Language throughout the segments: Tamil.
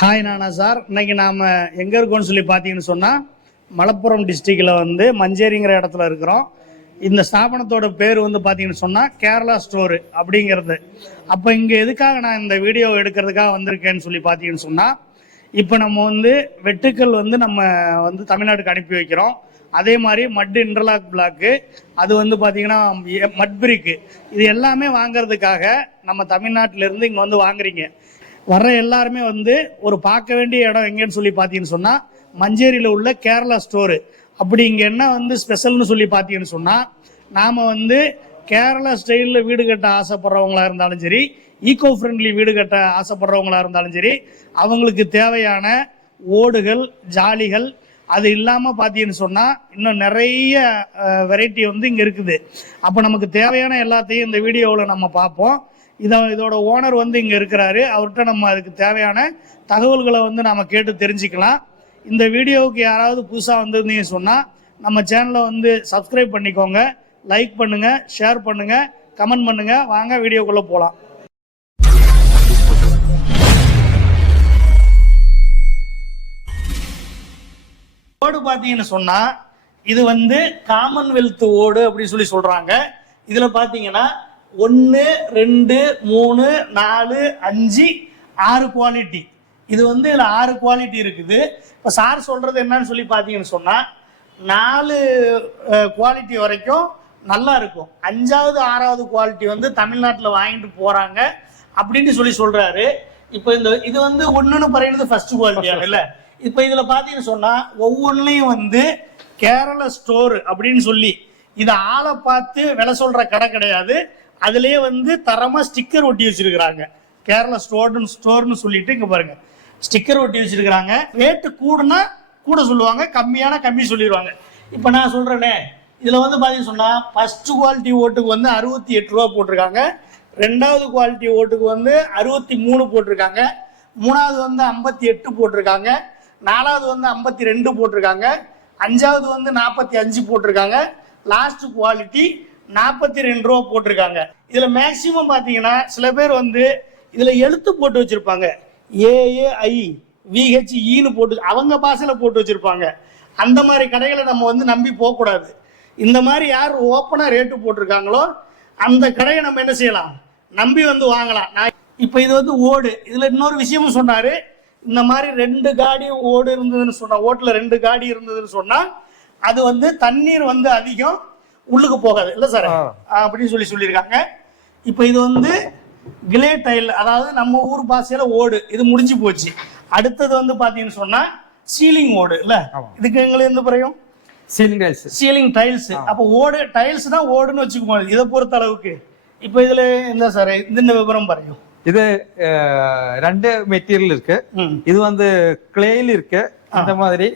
ஹாய் நானா சார் இன்னைக்கு நாம் எங்கே இருக்கோம்னு சொல்லி பார்த்தீங்கன்னு சொன்னால் மலப்புரம் டிஸ்ட்ரிக்டில் வந்து மஞ்சேரிங்கிற இடத்துல இருக்கிறோம். இந்த ஸ்தாபனத்தோட பேர் வந்து பார்த்தீங்கன்னு சொன்னால் கேரளா ஸ்டோரு அப்படிங்கிறது. அப்போ இங்கே எதுக்காக நான் இந்த வீடியோ எடுக்கிறதுக்காக வந்திருக்கேன்னு சொல்லி பார்த்தீங்கன்னு சொன்னால் இப்போ நம்ம வந்து வெட்டுக்கள் வந்து நம்ம வந்து தமிழ்நாட்டுக்கு அனுப்பி வைக்கிறோம். அதே மாதிரி மட் இன்டர்லாக் பிளாக்கு அது வந்து பார்த்தீங்கன்னா மட் பிரிக்கு இது எல்லாமே வாங்கிறதுக்காக நம்ம தமிழ்நாட்டிலேருந்து இங்கே வந்து வாங்குறீங்க. வர்ற எல்லாருமே வந்து ஒரு பார்க்க வேண்டிய இடம் எங்கேன்னு சொல்லி பார்த்தீங்கன்னு சொன்னால் மஞ்சேரியில் உள்ள கேரளா ஸ்டோரு. அப்படி இங்கே என்ன வந்து ஸ்பெஷல்னு சொல்லி பார்த்தீங்கன்னு சொன்னால் நாம் வந்து கேரளா ஸ்டைலில் வீடு கட்ட ஆசைப்படுறவங்களா இருந்தாலும் சரி ஈகோ ஃப்ரெண்ட்லி வீடு கட்ட ஆசைப்படுறவங்களா இருந்தாலும் சரி அவங்களுக்கு தேவையான ஓடுகள் ஜாலிகள் அது இல்லாமல் பார்த்தீங்கன்னு சொன்னால் இன்னும் நிறைய வெரைட்டி வந்து இங்கே இருக்குது. அப்போ நமக்கு தேவையான எல்லாத்தையும் இந்த வீடியோவில் நம்ம பார்ப்போம். இதை இதோட ஓனர் வந்து இங்கே இருக்கிறாரு. அவர்கிட்ட நம்ம அதுக்கு தேவையான தகவல்களை வந்து நாம் கேட்டு தெரிஞ்சுக்கலாம். இந்த வீடியோவுக்கு யாராவது புதுசாக வந்திருந்தீங்க சொன்னால் நம்ம சேனலை வந்து சப்ஸ்கிரைப் பண்ணிக்கோங்க. லைக் பண்ணுங்கள் ஷேர் பண்ணுங்கள் கமெண்ட் பண்ணுங்கள் வாங்க வீடியோக்குள்ளே போகலாம் ஓடு பார்த்தீங்கன்னு சொன்னால் இது வந்து காமன்வெல்த் ஓடு அப்படின்னு சொல்லி சொல்கிறாங்க இதில் பார்த்தீங்கன்னா ஒன்று ரெண்டு மூணு நாலு அஞ்சு ஆறு குவாலிட்டி இது வந்து இதுல ஆறு குவாலிட்டி இருக்குது. இப்போ சார் சொல்றது என்னன்னு சொல்லி பார்த்தீங்கன்னு சொன்னா நாலு குவாலிட்டி வரைக்கும் நல்லா இருக்கும். அஞ்சாவது ஆறாவது குவாலிட்டி வந்து தமிழ்நாட்டில் வாங்கிட்டு போறாங்க அப்படின்னு சொல்லி சொல்றாரு. இப்போ இந்த இது வந்து ஒன்றுன்னு பறையிறது ஃபர்ஸ்ட் குவாலிட்டி இல்ல இப்போ இதுல பாத்தீங்கன்னு சொன்னா ஒவ்வொன்றுலையும் வந்து கேரள ஸ்டோர் அப்படின்னு சொல்லி இதை ஆளை பார்த்து விலை சொல்ற கடை கிடையாது. அதுலயே வந்து தரமா ஸ்டிக்கர் ஒட்டி வச்சிருக்கிறாங்க. கேரளா ஸ்டோர்னு ஸ்டோர்னு சொல்லிட்டு இங்க பாருங்க. ஸ்டிக்கர் ஒட்டி வச்சிருக்கிறாங்க. ரேட்டு கூடுனா கூட சொல்லுவாங்க கம்மியான கம்மி சொல்லிடுவாங்க. இப்போ நான் சொல்றேனே இதுல வந்து பாத்தீங்கன்னு சொன்னா ஃபர்ஸ்ட் குவாலிட்டி ஓட்டுக்கு வந்து அறுபத்தி எட்டு ரூபா போட்டிருக்காங்க. ரெண்டாவது குவாலிட்டி ஓட்டுக்கு வந்து அறுபத்தி மூணு போட்டிருக்காங்க. மூணாவது வந்து ஐம்பத்தி எட்டு போட்டிருக்காங்க. நாலாவது வந்து ஐம்பத்தி ரெண்டு போட்டிருக்காங்க. அஞ்சாவது வந்து நாற்பத்தி அஞ்சு போட்டிருக்காங்க. லாஸ்ட் குவாலிட்டி நாற்பத்தி ரெண்டு ரூபா போட்டிருக்காங்க. இதில் மேக்சிமம் பார்த்தீங்கன்னா சில பேர் வந்து இதில் எழுத்து போட்டு வச்சுருப்பாங்க. ஏஏஐ விஹெச்இன்னு e போட்டு அவங்க பாசையில் போட்டு வச்சுருப்பாங்க. அந்த மாதிரி கடைகளை நம்ம வந்து நம்பி போகக்கூடாது. இந்த மாதிரி யார் ஓப்பனாக ரேட்டு போட்டிருக்காங்களோ அந்த கடையை நம்ம என்ன செய்யலாம்? நம்பி வந்து வாங்கலாம். நான் இப்போ இது வந்து ஓடு. இதில் இன்னொரு விஷயமும் சொன்னார். இந்த மாதிரி ரெண்டு காடி ஓடு இருந்ததுன்னு சொன்னால் ஓட்டில் ரெண்டு காடி இருந்ததுன்னு சொன்னால் அது வந்து தண்ணீர் வந்து அதிகம் உள்ளுக்கு போகாது. இல்ல சார்? அப்படின்னு சொல்லி சொல்லியிருக்காங்க. இப்போ இது வந்து கிளே டைல் அதாவது நம்ம ஊர் பாஷையில ஓடு இது முடிஞ்சு போச்சு. அடுத்தது வந்து பாத்தீங்கன்னு சொன்னா சீலிங் ஓடு இல்ல? இதுக்கு எங்களுக்கு எந்த பிறையும் சீலிங் டைல்ஸ். Ceiling tiles. அப்போ ஓடு டைல்ஸ் தான் ஓடுன்னு வச்சுக்கோங்க. இதை பொறுத்த அளவுக்கு. இப்போ இதுல என்ன சார்? இந்த விவரம் பறையும் இது ரெண்டு மெட்டீரியல் இருக்கு. இது வந்து கிளேயில் இருக்கு. அந்த மாதிரி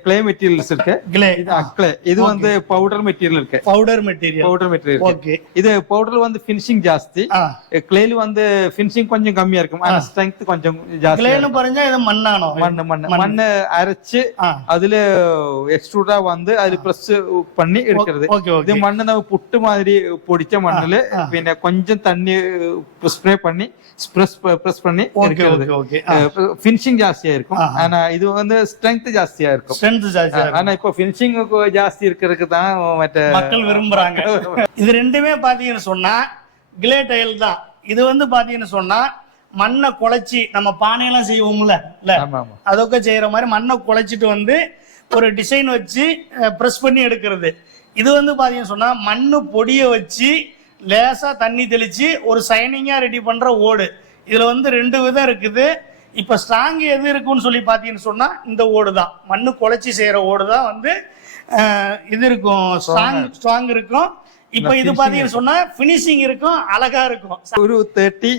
கிளே மெட்டீரியல்ஸ் இருக்கு கிளே இது அக்ளே இது வந்து பவுடர் மெட்டீரியல் இருக்கு powder material powder material okay இது பவுடர் வந்து ஃபினிஷிங் ஜாஸ்தி ஆ கிளேல வந்து ஃபினிஷிங் கொஞ்சம் கம்மியா இருக்கும் ஆனா ஸ்ட்ரென்த் கொஞ்சம் ஜாஸ்தி கிளேன்னு பறஞ்சா இது மண்ணானோ மண்ணு மண்ணு மண்ணு அரைச்சு ஆ அதுல எக்ஸ்ட்ரூடா வந்து அதுல பிரஸ் பண்ணி எடுக்கிறது ஓகே ഇത് ஓகே മണ്ണ് നമ്മ പുട്ട് മാതിരി പൊടിച്ച മണ്ണില് ആ. പിന്നെ കൊഞ്ചം തണ്ണി സ്പ്രേ பண்ணி ஸ்ப்ரெஸ் பிரஸ் பண்ணி ஓகே எடுக்கிறது ஓகே ஓகே ஃபினிஷிங் ஜாஸ்தியா இருக்கும் ஜாஸ்தியா இருக்கும். ஸ்ட்ரென்த் ஜாஸ்தியா. ஆனா இப்போ ஃபினிஷிங் ஜாஸ்தி இருக்கிறதுக்கு தான் மற்ற மக்கள் விரும்புறாங்க. இது ரெண்டுமே பாத்தீங்கன்னு சொன்னா கிளே டைல் தான். இது வந்து பாத்தீங்கன்னு சொன்னா மண்ணை குழைச்சி நம்ம பானையெல்லாம் செய்வோம்ல இல்ல? அதொക്കെ செய்யற மாதிரி மண்ணை குழைச்சிட்டு வந்து ஒரு டிசைன் வச்சு ப்ரெஸ் பண்ணி எடுக்கிறது. இது வந்து பாத்தீங்கன்னு சொன்னா மண்ணு பொடியை வச்சு லேசா தண்ணி தெளிச்சு ஒரு சைனிங்கா ரெடி பண்ற ஓடு. இதுல வந்து ரெண்டு விதம் இருக்குது. இப்போ ஸ்ட்ராங் எது இருக்குன்னு சொல்லி பார்த்தீங்கன்னு சொன்னால் இந்த ஓடு தான். மண்ணு குலைச்சி செய்கிற ஓடு தான் வந்து இது இருக்கும். ஸ்ட்ராங் ஸ்ட்ராங் இருக்கும். இப்போ இது பார்த்தீங்கன்னு சொன்னால் ஃபினிஷிங் இருக்கும் அழகா இருக்கும். ஒரு தேர்ட்டி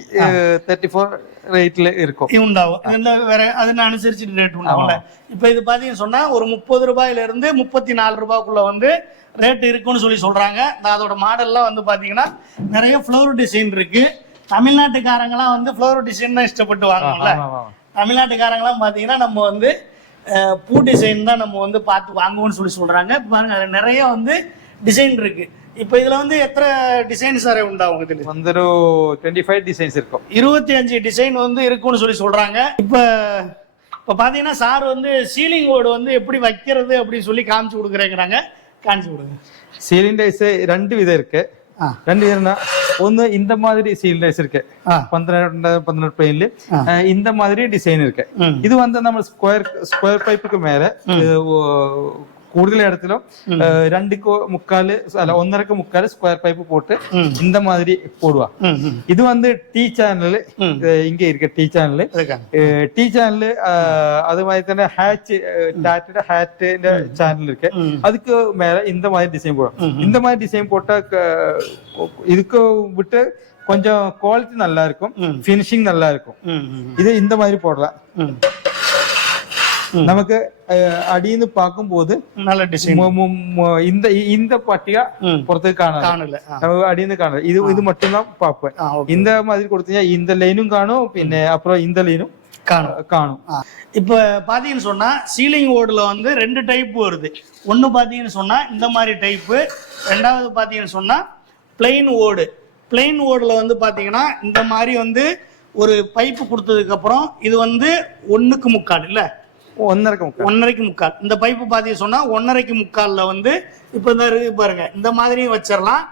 தேர்ட்டி ஃபோர் ரேட்டில் இருக்கும். உண்டாகும். இந்த வேற அது நான் அனுசரிச்சுட்டு ரேட் உண்டாகும்ல. இப்போ இது பார்த்தீங்கன்னு சொன்னால் ஒரு முப்பது ரூபாயிலிருந்து முப்பத்தி நாலு ரூபாய்க்குள்ள வந்து ரேட் இருக்குன்னு சொல்லி சொல்கிறாங்க அதோட மாடல்லாம் வந்து பார்த்தீங்கன்னா நிறைய ஃப்ளவர் டிசைன் இருக்குது தமிழ்நாட்டுக்காரங்களாம் வந்து ஃப்ளோர் டிசைன் தான் இஷ்டப்பட்டு வாங்குவோம்ல தமிழ்நாட்டுக்காரங்களாம் பார்த்தீங்கன்னா நம்ம வந்து பூ டிசைன் தான் நம்ம வந்து பார்த்து வாங்குவோம்னு சொல்லி சொல்கிறாங்க பாருங்க அதில் நிறைய வந்து டிசைன் இருக்கு. இப்போ இதில் வந்து எத்தனை டிசைன்ஸ் சார் உண்டா உங்களுக்கு வந்து ஒரு டுவெண்ட்டி ஃபைவ் டிசைன்ஸ் இருக்கும். இருபத்தி அஞ்சு டிசைன் வந்து இருக்கும்னு சொல்லி சொல்கிறாங்க இப்போ இப்போ பார்த்தீங்கன்னா சார் வந்து சீலிங் ஓடு வந்து எப்படி வைக்கிறது அப்படின்னு சொல்லி காமிச்சு கொடுக்குறேங்கிறாங்க. காமிச்சு கொடுங்க. சீலிங் டைஸ் ரெண்டு விதம் இருக்கு. ரெண்டு விதம்னா ஒன்னு இந்த மாதிரி சீல்டைஸ் இருக்கு பன்னெண்டு பன்னெண்டு பிளைன்ல இந்த மாதிரி டிசைன் இருக்கு இது வந்து நம்ம ஸ்கொயர் ஸ்கொயர் பைப்புக்கு மேல കൂടുതൽ இடத்திலும் ரெண்டு முக்கால் அல்ல ஒன்றரைக்கு முக்கால் ஸ்கொயர் பைப்பு போட்டு இந்த மாதிரி போடுவா இது வந்து டீ சேனல் இங்க இருக்க டீ சேனல் டீ சேனல் அது மாதிரி தானே ஹேட்ச் டாட்டோட ஹேட்டிന്റെ சேனல் இருக்கு அதுக்கு மேல இந்த மாதிரி டிசைன் போடும் இந்த மாதிரி டிசைன் போட்டா இதுக்கு விட்டு கொஞ்சம் குவாலிட்டி நல்லா இருக்கும் ஃபினிஷிங் நல்லா இருக்கும் இது இந்த மாதிரி போடலாம் மு- இந்த இந்த பட்டியா ம் புறத்துக்கு കാണാം காணல ஆ നമുക്ക് അടിയിൽ കാണാം ഇത് ഇത് மட்டும்தான் பார்ப்பேன் ஆ ஓகே இந்த மாதிரி கொடுத்தீங்கன்னா இந்த லைனும் காணும் പിന്നെ அப்புறம் இந்த லைனும் காணும் காணும் ஆ. இப்போ பார்த்தீங்கன்னு சொன்னா சீலிங் ஓடுல வந்து ரெண்டு டைப் வருது ஒன்று பார்த்தீங்கன்னு சொன்னா இந்த மாதிரி டைப்பு ரெண்டாவது பார்த்தீங்கன்னு சொன்னா பிளெயின் ஓடு பிளெயின் ஓடுல வந்து பார்த்தீங்கன்னா இந்த மாதிரி வந்து ஒரு பைப்பு கொடுத்ததுக்கு அப்புறம் இது வந்து ஒண்ணுக்கு முக்கால் இல்ல ஒன்னரைக்கு முக்கால். ஒன்னரைக்கு முக்கால். இந்த பைப்பு பார்த்தீங்க சொன்னால் ஒன்னரைக்கு முக்காலில் வந்து இப்போ இந்த இருக்கு பாருங்க இந்த மாதிரியும் வச்சிடலாம்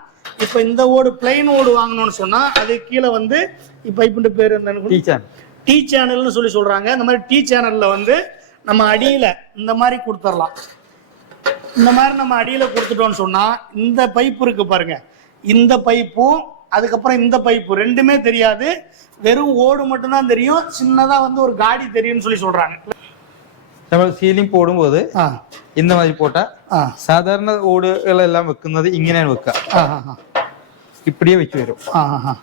இப்போ இந்த ஓடு பிளைன் ஓடு வாங்கணும்னு சொன்னால் அது கீழே வந்து இப்போ பேர் டீ சேனல் டீ சேனல்னு சொல்லி சொல்கிறாங்க இந்த மாதிரி டீ சேனலில் வந்து நம்ம அடியில் இந்த மாதிரி கொடுத்துடலாம் இந்த மாதிரி நம்ம அடியில் கொடுத்துட்டோம்னு சொன்னால் இந்த பைப்பு இருக்கு பாருங்க. இந்த பைப்பும் அதுக்கப்புறம் இந்த பைப்பு ரெண்டுமே தெரியாது. வெறும் ஓடு மட்டும்தான் தெரியும். சின்னதாக வந்து ஒரு காடி தெரியும்னு சொல்லி சொல்கிறாங்க നമ്മൾ സീലിംഗ് പോടുമ്പോൾ ஆ இந்த மாதிரி போட்டா ஆ സാധാരണ ഓടുകളെല്ലാം വെക്കുന്നത് ഇങ്ങനെയാണ് വെക്കുക ஆ ஆ இப்படியே வச்சு வரும் ஆ ஆ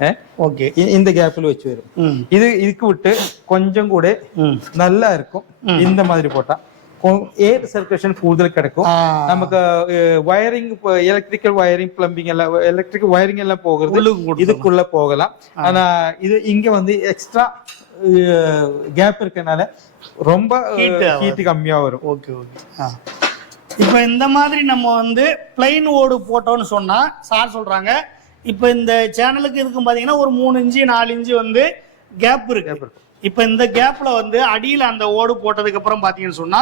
ഏ ஓகே இ- இந்த கேப்ல வச்சு வரும் ம் இது இதுக்கு விட்டு கொஞ்சம் கூட ம் நல்லா இருக்கும் இந்த மாதிரி போட்டா ஏர் சர்க்குலேஷன் கூடுதல் கிடைக்கும் ஆ நமக்கு வயரிங் எலக்ட்ரிக்கல் வயரிங் பிளம்பிங் எல்லாம் எலக்ட்ரிக் வயரிங் எல்லாம் போகிறது உள்ளுக்கு கொடுத்து இதுக்குள்ள போகலாம் ஆனா இது இங்க வந்து எக்ஸ்ட்ரா கேப் இருக்கனால ரொம்ப. ஹீட் கம்மியா வரும். ஓகே ஓகே இப்போ இந்த மாதிரி நம்ம வந்து பிளைன் ஓடு போட்டோம்னு சொன்னா சார் சொல்றாங்க இப்போ இந்த சேனலுக்கு இதுக்கும் பாத்தீங்கன்னா ஒரு மூணு இன்ச்சு நாலு இன்ச்சு வந்து கேப் இருக்கு. இப்போ இந்த கேப்ல வந்து அடியில அந்த ஓடு போட்டதுக்கு அப்புறம் பாத்தீங்கன்னு சொன்னா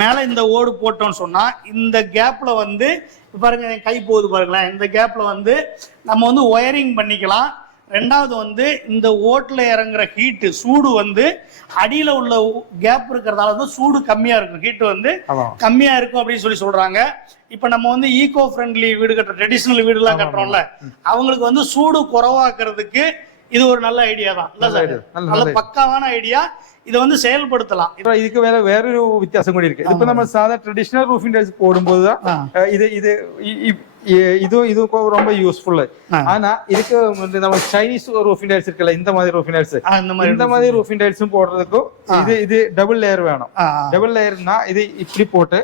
மேல இந்த ஓடு போட்டோம்னு சொன்னா இந்த கேப்ல வந்து பாருங்க கை போகுது பாருங்களேன். இந்த கேப்ல வந்து நம்ம வந்து ஒயரிங் பண்ணிக்கலாம். ரெண்டாவது வந்து இந்த ஓட்டுல இறங்குற ஹீட்டு சூடு வந்து அடியில உள்ள கேப் இருக்கிறதால வந்து சூடு கம்மியா இருக்கும். ஹீட் வந்து ஆமா. கம்மியா இருக்கும் அப்படின்னு சொல்லி சொல்றாங்க. இப்ப நம்ம வந்து ஈகோ ஃப்ரெண்ட்லி வீடு கட்டுற ட்ரெடிஷனல் வீடு எல்லாம் கட்டுறோம்ல அவங்களுக்கு வந்து சூடு குறைவாக்குறதுக்கு இது ஒரு நல்ல ஐடியா தான். இல்ல சார்? நல்ல- பக்காவான ஐடியா இதை வந்து செயல்படுத்தலாம். இதுக்கு வேற வேறொரு வித்தியாசம் கூட இருக்கு. இப்ப நம்ம சாதா ட்ரெடிஷனல் ரூஃபிங் போடும்போது தான் இது இது இதுவும் இதுவும் ரொம்ப யூஸ்ஃபுல். ஆனா இதுக்கு வந்து நம்ம சைனீஸ் ரூஃபிங் டைல்ஸ் இருக்குல்ல இந்த மாதிரி ரூஃபிங் டைல்ஸ் இந்த மாதிரி ரூஃபிங் டைல்ஸும் போடுறதுக்கும் இது இது டபுள் லேயர் வேணும். டபுள் லேயர்னா இது இப்படி போட்டு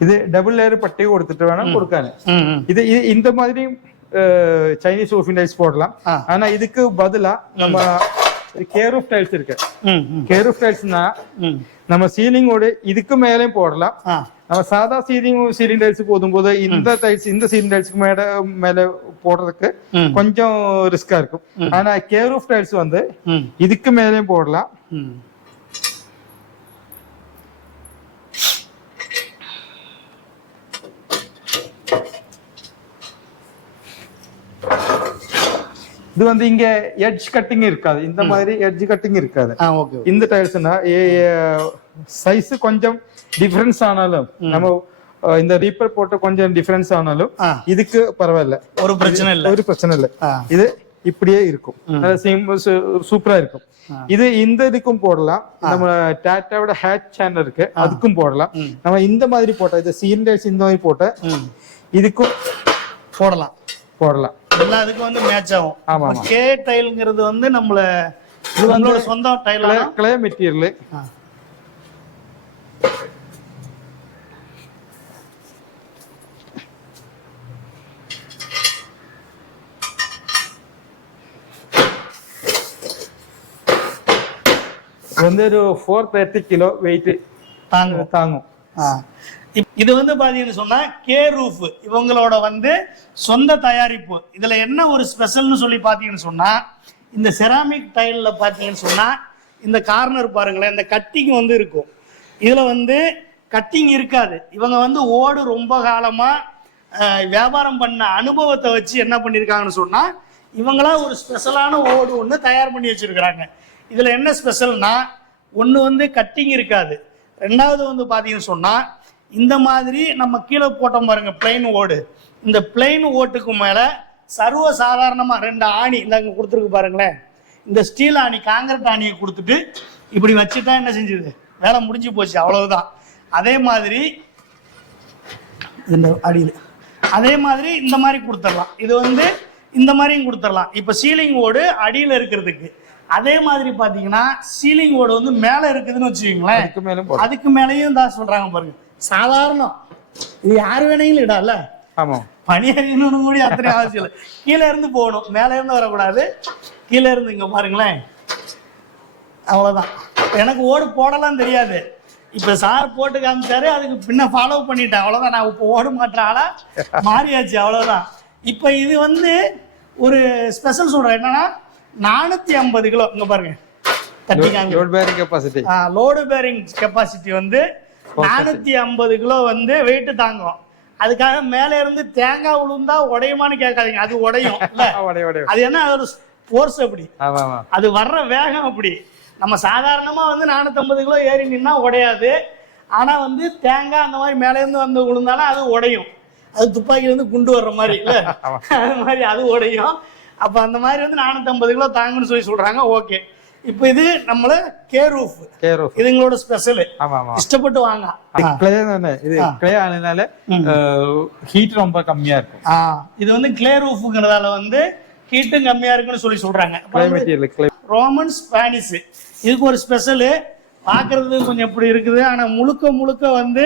ഇത് ഡബിൾ ലെയർ പട്ടി കൊടുത്തിട്ട് വേണം കൊടുക്കാൻ ம், ம். இது இது இந்த மாதிரி சைனீஸ் ரூஃபிங் டைல்ஸ் போடலாம் ஆ. ஆனா இதுக்கு பதிலா நம்ம கேர் ஆஃப் டைல்ஸ் இருக்கு ம், ம், கேர் ஆஃப் டைல்ஸ்னா ம். நம்ம சீலிங்கோட இதுக்கு மேலேயும் போடலாம் ஆ, நம்ம சாதா சீலிங் சீலிங் டைல்ஸ் போடும்போது இந்த டைல்ஸ் இந்த சீலிங் டைல்ஸ்க்கு மேல மேல போடுறதுக்கு ம், கொஞ்சம் ரிஸ்கா இருக்கும் ஆனா கேர் ஆஃப் டைல்ஸ் வந்து ம், இதுக்கு மேலேயும் போடலாம் இது வந்து இங்க எட்ஜ் கட்டிங் இருக்காது. இந்த மாதிரி எட்ஜ் கட்டிங் இருக்காது. இந்த டைல்ஸ்னா சைஸ் கொஞ்சம் டிஃபரன்ஸ் ஆனாலும் நம்ம இந்த ரீப்பர் போட்ட கொஞ்சம் டிஃபரன்ஸ் ஆனாலும் இதுக்கு பரவாயில்ல. ஒரு பிரச்சனை இல்ல. ஒரு பிரச்சனை இல்லை. இது இப்படியே இருக்கும். சூப்பரா இருக்கும். இது இந்த இதுக்கும் போடலாம். நம்ம டாட்டாவோட ஹேட் சேனல் இருக்கு. அதுக்கும் போடலாம். நம்ம இந்த மாதிரி போட்ட இது சீன் இந்த மாதிரி போட்ட. இதுக்கும் போடலாம். போடலாம். எல்லாத்துக்கும் வந்து மேட்ச் ஆகும். ஆமா கே டைல்ங்கிறது வந்து நம்மள இது உங்களோட சொந்த டைலர் கிளே மெட்டீரியல் வந்து ஒரு ஃபோர் தேர்ட்டி கிலோ வெயிட் தாங்கும் தாங்கும் இது வந்து பாத்தீங்கன்னு சொன்னா கே ரூஃப் இவங்களோட வந்து சொந்த தயாரிப்பு. இதுல என்ன ஒரு ஸ்பெஷல்னு சொல்லி பாத்தீங்கன்னு சொன்னா இந்த செராமிக் டைல்ல பாத்தீங்கன்னு சொன்னா இந்த கார்னர் பாருங்களேன் இந்த கட்டிங் வந்து இருக்கும். இதுல வந்து கட்டிங் இருக்காது. இவங்க வந்து ஓடு ரொம்ப காலமா வியாபாரம் பண்ண அனுபவத்தை வச்சு என்ன பண்ணியிருக்காங்கன்னு சொன்னா இவங்களா ஒரு ஸ்பெஷலான ஓடு ஒன்று தயார் பண்ணி வச்சிருக்கிறாங்க. இதுல என்ன ஸ்பெஷல்னா ஒன்று வந்து கட்டிங் இருக்காது. ரெண்டாவது வந்து பார்த்தீங்கன்னு சொன்னா இந்த மாதிரி நம்ம கீழே போட்டோம் பாருங்க பிளைன் ஓடு. இந்த பிளைன் ஓட்டுக்கு மேல சர்வ சாதாரணமா ரெண்டு ஆணி இந்த இங்க கொடுத்துருக்கு பாருங்களேன். இந்த ஸ்டீல் ஆணி காங்கிரட் ஆணியை கொடுத்துட்டு இப்படி வச்சுட்டா என்ன செஞ்சது? வேலை முடிஞ்சு போச்சு அவ்வளவுதான். அதே மாதிரி இந்த அடியில். அதே மாதிரி இந்த மாதிரி கொடுத்துடலாம். இது வந்து இந்த மாதிரியும் கொடுத்துடலாம். இப்போ சீலிங் ஓடு அடியில் இருக்கிறதுக்கு. அதே மாதிரி பார்த்தீங்கன்னா சீலிங் ஓடு வந்து மேலே இருக்குதுன்னு வச்சுக்கோங்களேன். அதுக்கு மேலேயும் தான் சொல்றாங்க பாருங்க. சாதாரணம். இது யார் வேணையும் இடம்ல ஆமா. பணியறியணும்னு கூட அத்தனை அவசியம் இல்லை கீழே இருந்து போகணும். மேலே இருந்து வரக்கூடாது. கீழே இருந்து இங்க பாருங்களேன். அவ்வளவுதான். எனக்கு ஓடு போடலாம் தெரியாது. இப்ப சார் போட்டு காமிச்சாரு. அதுக்கு பின்ன ஃபாலோ பண்ணிட்டேன். அவ்வளவுதான். நான் இப்போ ஓட மாட்டேன் ஆளா மாறியாச்சு. அவ்வளவுதான். இப்ப இது வந்து ஒரு ஸ்பெஷல் சொல்றேன். என்னன்னா நானூத்தி ஐம்பது கிலோ. இங்க பாருங்க. தட்டி காமி load bearing capacity load bearing capacity வந்து நானூத்தி ஐம்பது கிலோ வந்து வெயிட் தாங்கும் அதுக்காக மேல இருந்து தேங்காய் விழுந்தா உடையுமான்னு கேட்காதீங்க. அது உடையும். அது என்ன ஒரு ஃபோர்ஸ் அப்படி. அது வர்ற வேகம் அப்படி. நம்ம சாதாரணமா வந்து 450 கிலோ ஏறி நின்னா உடையாது. ஆனா வந்து தேங்காய் அந்த மாதிரி மேல இருந்து வந்து விழுந்தாலும் அது உடையும். அது துப்பாக்கில இருந்து குண்டு வர்ற மாதிரி இல்ல? அது மாதிரி அது உடையும். அப்ப அந்த மாதிரி வந்து 450 கிலோ தாங்குன்னு சொல்லி சொல்றாங்க. ஓகே. இப்போ இது நம்மள கே ரூஃப் கேர் இது எங்களோட ஸ்பெஷல் இஷ்டப்பட்டு வாங்க. கிளே தானே? இது கிளே ஆனதுனால ஹீட் ரொம்ப கம்மியா இருக்கும். இது வந்து கிளே ரூஃப்ங்கிறதால வந்து ஹீட்டும் கம்மியா இருக்குன்னு சொல்லி சொல்றாங்க. ரோமன் ஸ்பானிஷ் இதுக்கு ஒரு ஸ்பெஷலு பார்க்கறது கொஞ்சம் இப்படி இருக்குது? ஆனால் முழுக்க முழுக்க வந்து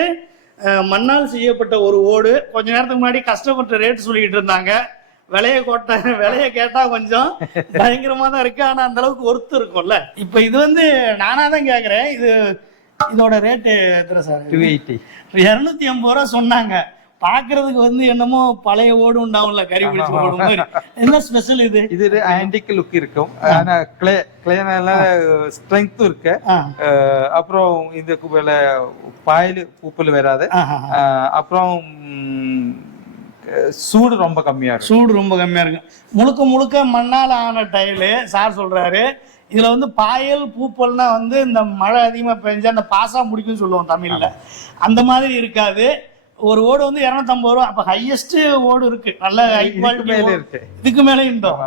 மண்ணால் செய்யப்பட்ட ஒரு ஓடு. கொஞ்ச நேரத்துக்கு முன்னாடி கஷ்டப்பட்ட ரேட் சொல்லிட்டு இருந்தாங்க. விலையை கொட்ட விலையை கேட்டா கொஞ்சம் பயங்கரமா தான் இருக்கு. ஆனா அந்த அளவுக்கு ஒர்த்து இருக்கும்ல. இப்போ இது வந்து நானா தான் கேக்குறேன். இது இதோட ரேட்டு எத்தனை சார்? டூ எயிட்டி இருநூத்தி ஐம்பது ரூபா சொன்னாங்க. பாக்குறதுக்கு வந்து என்னமோ பழைய ஓடு உண்டாகும்ல கறி பிடிச்ச ஓடு மாதிரி. என்ன ஸ்பெஷல் இது? இது ஆன்டிக் லுக் இருக்கும். ஆனா கிளே கிளேனால ஸ்ட்ரென்த்தும் இருக்கு. அப்புறம் மேல பாயல் பூப்பல் வராது அப்புறம் சூடு ரொம்ப கம்மியா இருக்கும் சூடு ரொம்ப கம்மியா இருக்கு. முழுக்க முழுக்க மண்ணால் ஆன டைலு சார் சொல்றாரு. இதுல வந்து பாயல் பூப்பல்னா வந்து இந்த மழை அதிகமா பெஞ்சா அந்த பாசா முடிக்கும்னு சொல்லுவோம் தமிழ்ல. அந்த மாதிரி இருக்காது. ஒரு ஓடு வந்து 250 ரூபா. அப்ப ஹையஸ்ட் ஓடு இருக்கு. நல்ல ஹை குவாலிட்டி இருக்கு. இதுக்கு மேல உண்டோம்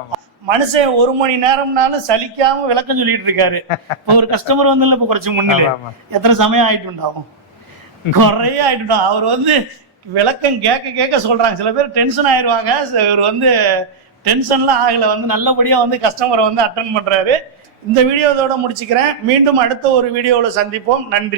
மனுஷன் ஒரு மணி நேரம்னாலும் சலிக்காம விளக்கம் சொல்லிட்டு இருக்காரு. இப்போ ஒரு கஸ்டமர் வந்து இப்ப குறைச்சு முன்னிலை. எத்தனை சமயம் ஆயிட்டு உண்டாகும்? நிறைய ஆயிட்டுட்டோம் அவர் வந்து விளக்கம் கேட்க கேட்க சொல்கிறாங்க சில பேர் டென்ஷன் ஆயிடுவாங்க இவர் வந்து டென்ஷன்லாம் ஆகலை. வந்து நல்லபடியாக வந்து கஸ்டமரை வந்து அட்டன் பண்ணுறாரு இந்த வீடியோ இதோட முடிச்சுக்கிறேன். மீண்டும் அடுத்த ஒரு வீடியோவில் சந்திப்போம். நன்றி.